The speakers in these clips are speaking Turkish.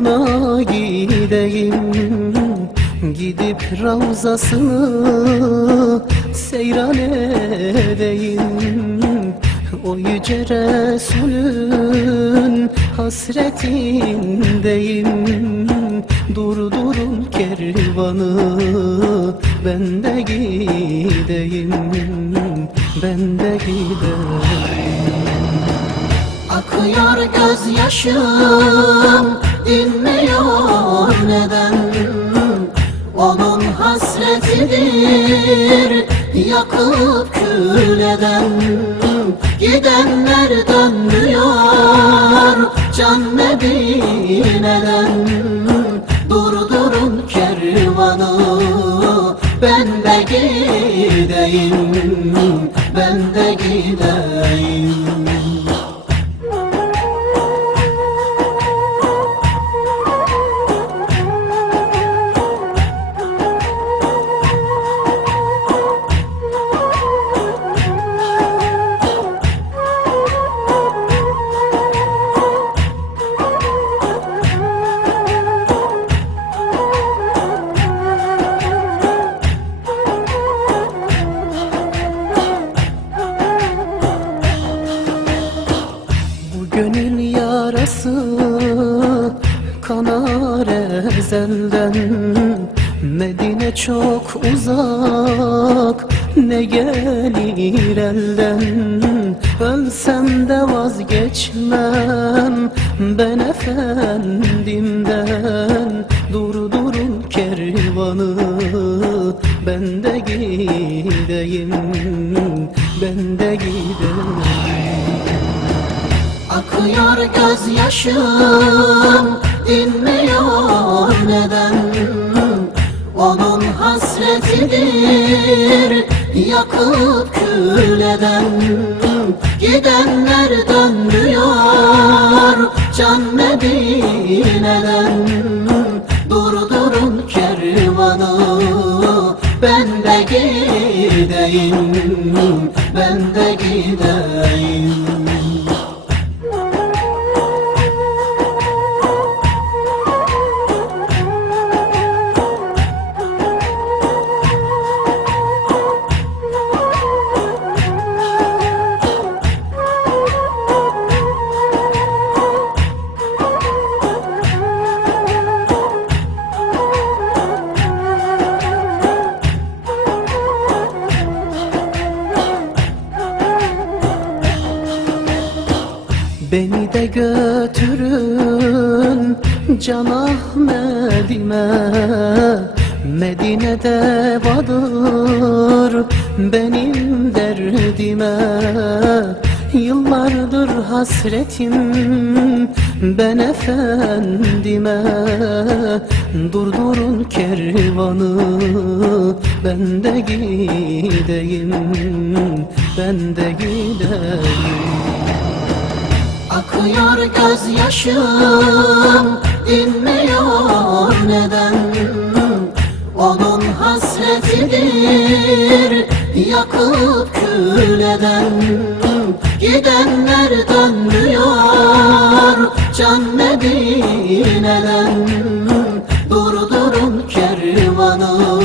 yoluna gideyim. Gidip ravzasını seyran edeyim. O yüce Resulün hasretindeyim. Durdurun kervanı ben de gideyim. Ben de gideyim Akıyor gözyaşım dinmiyor neden? Onun hasretidir yakıp kül eden Gidenler dönmüyor can Medine'den Durdurun kervanı ben de gideyim Ben de gideyim gönül yarası kanar ezelden. Medine çok uzak ne gelir elden? Ölsem de vazgeçmem ben efendimden. Durdurun kervanı ben de gideyim ben de gideyim Akıyor gözyaşım dinmiyor neden? Onun hasretidir yakıp kül eden Gidenler dönmüyor can Medine'den. Durdurun kervanı ben de gideyim Ben de gideyim Beni de götürün Can Ahmet'ime. Medine'de vardır benim derdime. Yıllardır hasretim ben efendime. Durdurun kervanı ben de gideyim Ben de gideyim gözyaşım dinmiyor. Neden? Onun hasretidir. Yakıp kül eden Gidenler dönmüyor can Medine'den Durdurun kervanı.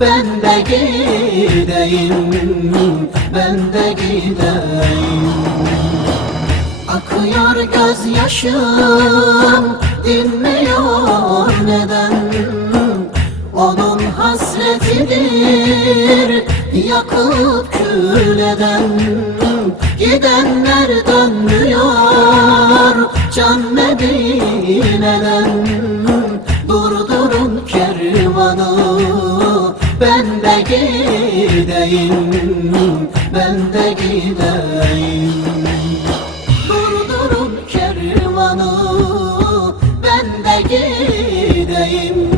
Ben de gideyim Ben de gideyim Akıyor gözyaşım dinmiyor neden? Onun hasretidir yakıp kül eden Gidenler dönmüyor can Medine'den. Durdurun kervanı ben de gideyim Ben de gideyim Name.